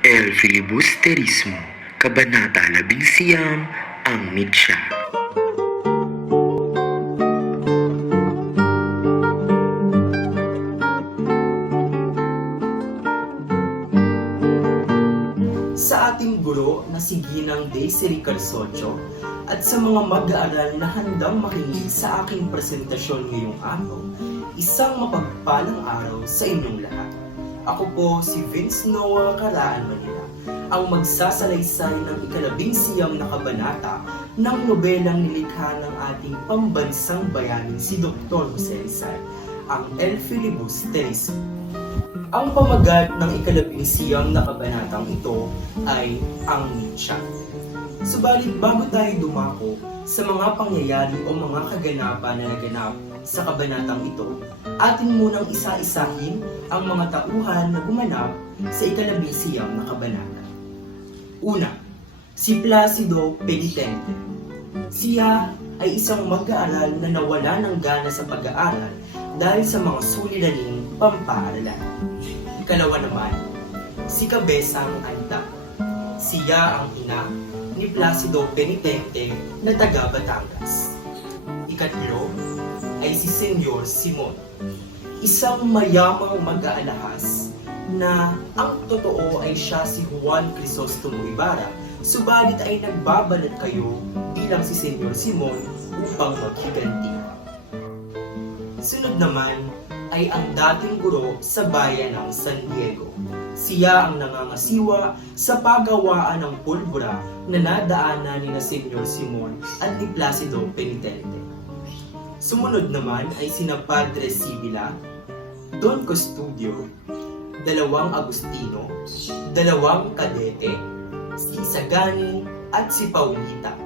El Filibusterismo, Kabanata 11, ang mitya. Sa ating guro na si Ginang Daisy Calsocho at sa mga mag-aaral na handang makinig sa aking presentasyon ngayong araw, isang mapagpalang araw sa inyong lahat. Ako po si Vince Noah Caraan Manila, ang magsasalaysay ng ika-11 na kabanata ng nobelang nilikha ng ating pambansang bayaning si Dr. Jose Rizal, ang El Filibusterismo. Ang pamagat ng ika-11 na kabanatang ito ay ang mitya. Subalit bago tayo dumako sa mga pangyayari o mga kaganapan na naganap sa kabanatang ito, atin munang isa-isahin ang mga tauhan na gumanap sa ika-11 na kabanata. Una, si Placido Penitente. Siya ay isang mag-aaral na nawala ng gana sa pag-aaral dahil sa mga suliraning pampaaralan. Ikalawa naman, si Cabezang Anda. Siya ang ina ni Placido Penitente na taga Batangas. Ikatlo ay si Senyor Simon, isang mayamang mag-aalahas na ang totoo ay siya si Juan Crisostomo Ibarra, subalit ay nagbabalat kayo bilang si Senyor Simon upang maghiganti. Sunod naman ay ang dating guro sa bayan ng San Diego. Siya ang nangangasiwa sa paggawaan ng pulbura na nadaanan ni na Senyor Simon at ni Placido Penitente. Sumunod naman ay sina Padre Sibila, Don Custodio, 2 Agustino, 2 Cadete, si Isagani at si Paulita.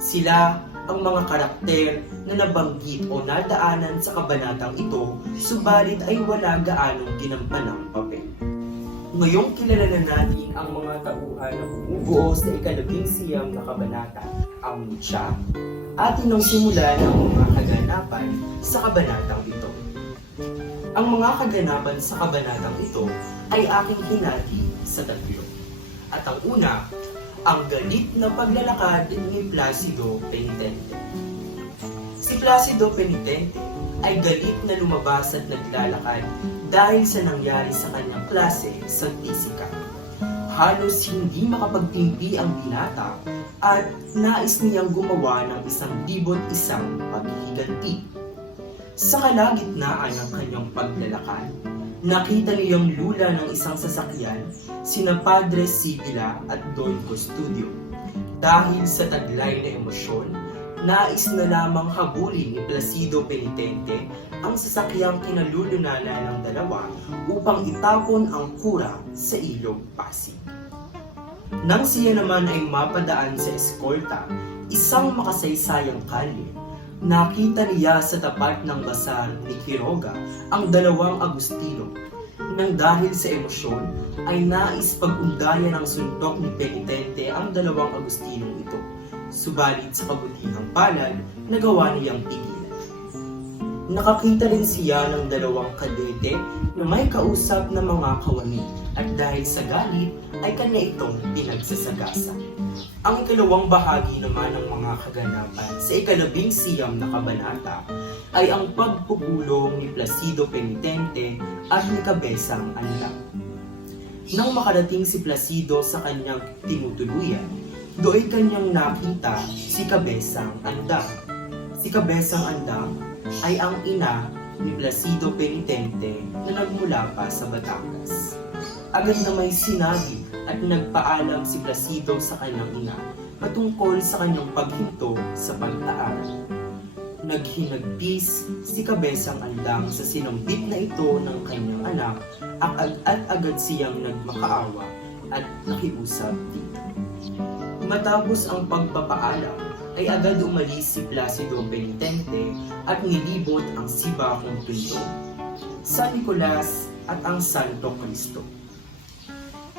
Sila ang mga karakter na nabanggit o nadaanan sa kabanatang ito, subalit ay wala gaanong ginampanang papel. Ngayong kilala na natin ang mga tauhan na bumubuo sa ika-11 na kabanata, ang mitya, atin nang simulan ang mga kaganapan sa kabanatang ito. Ang mga kaganapan sa kabanatang ito ay aking hinati sa tatlo. At ang una, ang galit na paglalakad ni Placido Penitente. Si Placido Penitente ay galit na lumabas at naglalakad dahil sa nangyari sa kanyang klase sa pisika. Halos hindi makapagtimpi ang binata at nais niyang gumawa ng 1,001 paghihiganti. Sa kalagitnaan ng kanyang paglalakad, nakita niyang lula ng isang sasakyan sina Padre Sibila at Don Custodio. Dahil sa taglay na emosyon, nais na lamang habulin ni Placido Penitente ang sasakyang kinalulunanan ng dalawa upang itapon ang kura sa ilog Pasig. Nang siya naman ay mapadaan sa eskolta, isang makasaysayang kalye, nakita niya sa tapat ng basar ni Quiroga ang 2 Agustino. Nang dahil sa emosyon, ay nais pag-undayan ng suntok ni Penitente ang 2 Agustinong ito. Subalit sa kabutihang palad, nagawa niyang pigilan. Nakakita rin siya ng 2 kadete na may kausap na mga kawani at dahil sa galit ay kanya itong pinagsasagasa. Ang ikalawang bahagi naman ng mga kaganapan sa ika-11 na kabanata ay ang pagpupulong ni Placido Penitente at ni Cabezang Anda. Nang makarating si Placido sa kanyang tinutuluyan, do'y kanyang nakita si Cabezang Anda. Si Cabezang Anda ay ang ina ni Placido Penitente na nagmula pa sa Batangas. Agad na may sinabi at nagpaalam si Placido sa kanyang ina patungkol sa kanyang paghinto sa pag-aaral. Naghinagpis si Cabezang Andang sa sinambit na ito ng kanyang anak at agad siyang nagmakaawa at nakiusap dito. Matapos ang pagpapaalam, ay agad umalis si Placido Penitente at nilibot ang Sibakong Tundo, San Nicolas at ang Santo Cristo.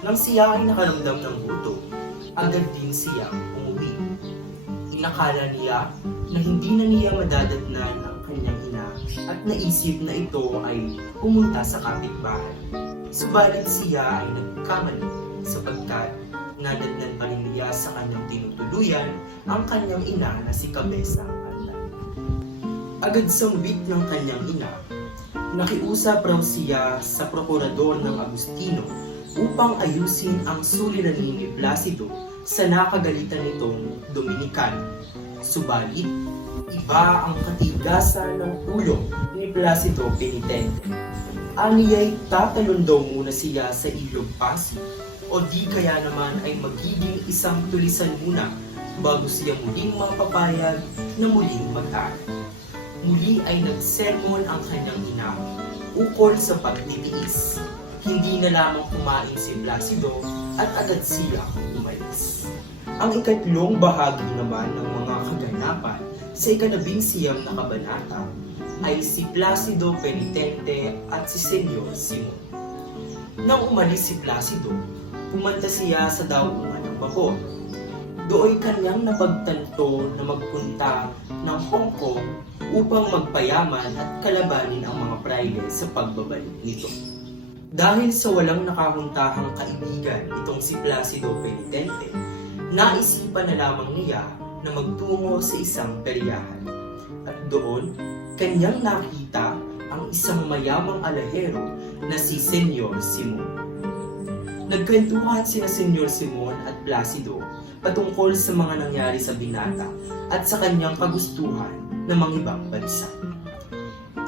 Nang siya ay nakaramdam ng gutom, agad din siya umuwi. Inakala niya na hindi na niya madadatnan ang kanyang ina at naisip na ito ay pumunta sa kapitbahay. Subalit siya ay nagkamali sapagkat nadatnan pa rin niya sa kanyang tinutuluyan ang kanyang ina na si Cabeza Anda. Agad sambit ng kanyang ina, nakiusap raw siya sa prokurador ng Agustino upang ayusin ang suliranin ni Placido sa nakagalitan nitong Dominikano. Subalit, iba ang katigasan ng ulo ni Placido Penitente. Aniya'y tatalon daw muna siya sa Ilog Pasig o di kaya naman ay magiging isang tulisan muna bago siya muling mapapayag na muling mag-aral. Muli ay nagsermon ang kanyang ina ukol sa pagtitiis. Hindi na lamang kumain si Placido at agad siya umalis. Ang ikatlong bahagi naman ng mga kaganapan sa ika-11 na kabanata ay si Placido Penitente at si Senyor Simon. Nang umalis si Placido, pumunta siya sa daungan ng Bacor. Dooy kanyang napagtanto na magpunta ng Hong Kong upang magpayaman at kalabanin ang mga praile sa pagbabalik nito. Dahil sa walang nakahuntahang kaibigan itong si Placido Penitente, naisipan na lamang niya na magtungo sa isang peryahan. At doon, kanyang nakita ang isang mayamang alahero na si Senyor Simon. Nagkwentuhan sina Senyor Simon at Placido patungkol sa mga nangyari sa binata at sa kanyang kagustuhan ng mga ibang bansa.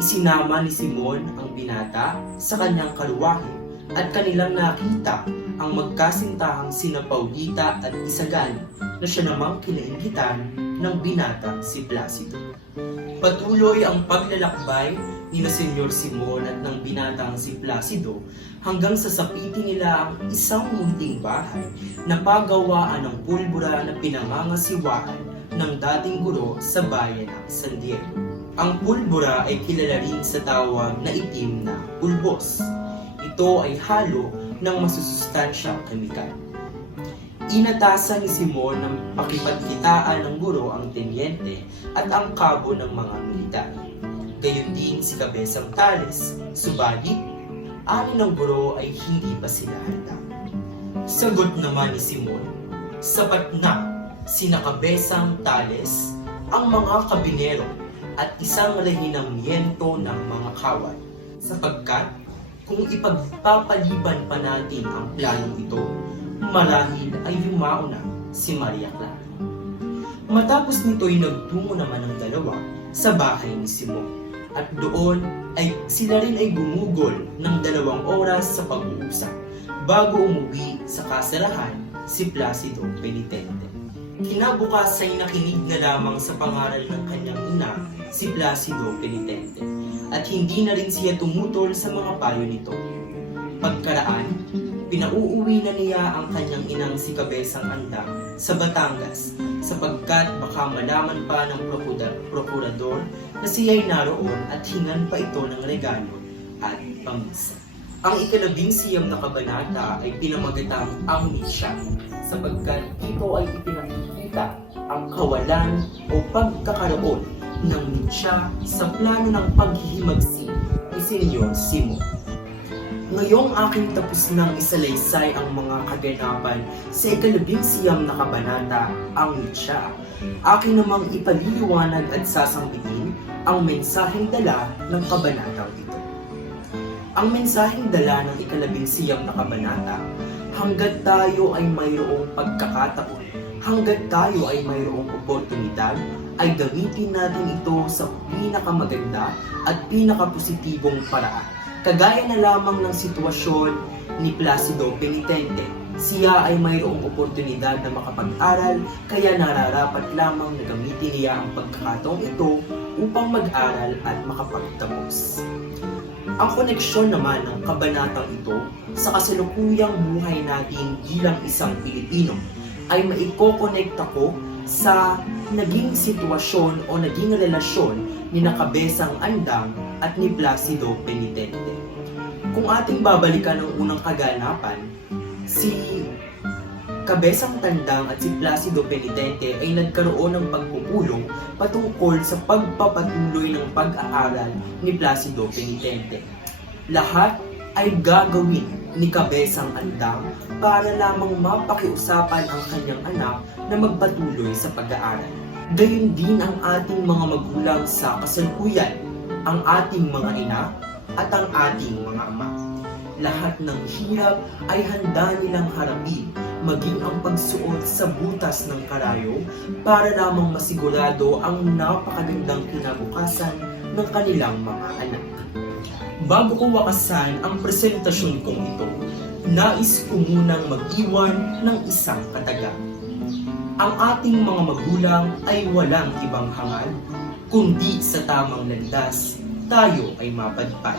Isinama ni Simon ang binata sa kanyang karuwahe at kanilang nakita ang magkasintahang sina Paulita at Isagani na siya namang kinaingitan ng binata si Placido. Patuloy ang paglalakbay ni na Senyor Simon at ng binatang si Placido hanggang sa sapitin nila ang isang munting bahay na pagawaan ng pulbura na pinangangasiwaan ng dating guro sa bayan ng San Diego. Ang pulbura ay kilala rin sa tawag na itim na pulbos. Ito ay halo ng masusustansyang kemikal. Inatasan ni Simon ng pakipagkitaan ng guro ang tenyente at ang kabo ng mga militar. Gayon din si Cabezang Tales, subalit, ani ng guro ay hindi pa sila handa. Sagot naman ni Simon, sapat na sina Cabezang Tales, ang mga kabinero at isang rehinamyento ng mga kawal, sapagkat kung ipagpapaliban pa natin ang planong ito, marahil ay yumauna si Maria Clara. Matapos nito'y nagtungo naman ang dalawa sa bahay ni Simon, at doon ay sila rin ay gumugol ng 2 oras sa pag-uusap bago umuwi sa kasarahan si Placido Penitente. Kinabukas ay nakinig na lamang sa pangaral ng kanyang ina si Placido Penitente at hindi na rin siya tumutol sa mga payo nito. Pagkaraan, pinauuwi na niya ang kanyang inang si Cabezang Anda sa Batangas sapagkat baka malaman pa ng prokurador na siya'y naroon at hingan pa ito ng regalo at pamisa. Ang ika-11 na kabanata ay pinamagatang ang misya sapagkat ito ay ipinakikita ang kawalan o pagkakaroon ng misya sa plano ng paghihimagsi ni Senyor Simon. Ngayong aking tapos nang isalaysay ang mga kaganapan sa ika-11 na kabanata, ang misya, aking namang ipaliliwanag at sasangbitin ang mensaheng dala ng kabanatang ito. Ang mensaheng dala ng ika-11 na kabanata, hanggat tayo ay mayroong pagkakataon, hanggat tayo ay mayroong oportunidad, ay gamitin natin ito sa pinakamaganda at pinakapositibong paraan. Kagaya na lamang ng sitwasyon ni Placido Penitente, siya ay mayroong oportunidad na makapag-aral, kaya nararapat lamang na gamitin niya ang pagkakataong ito upang mag-aral at makapagtapos. Ang koneksyon naman ng kabanatang ito sa kasalukuyang buhay natin bilang isang Pilipino ay maikokonekta ko sa naging sitwasyon o naging relasyon ni Cabezang Andang at ni Placido Penitente. Kung ating babalikan ang unang kaganapan, si Cabezang Tandang at si Placido Penitente ay nagkaroon ng pagpupulong patungkol sa pagpapatuloy ng pag-aaral ni Placido Penitente. Lahat ay gagawin ni Kabesang Andang para lamang mapakiusapan ang kanyang anak na magpatuloy sa pag-aaral. Gayun din ang ating mga magulang sa kasalukuyan, ang ating mga ina at ang ating mga ama. Lahat ng hirap ay handa nilang harapin, maging ang pagsuot sa butas ng karayo para lamang masigurado ang napakagandang kinabukasan ng kanilang mga anak. Bago ko wakasan ang presentasyon kong ito, nais ko munang mag-iwan ng isang katagang. Ang ating mga magulang ay walang ibang hangad, kundi sa tamang landas, tayo ay mapadpad.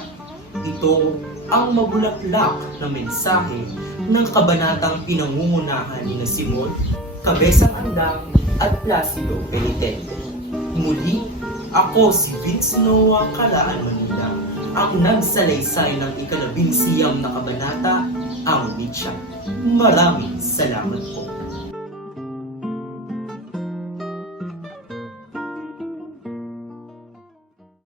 Ito ang mabulaklak na mensahe ng kabanatang pinangungunahan ni Simon, Kabesang Andang at Placido Penitente. Muli, ako si Vince Noah Calaan Manila, ang nagsalaysay ng ika-11 na kabanata, ang Mitya. Maraming salamat po.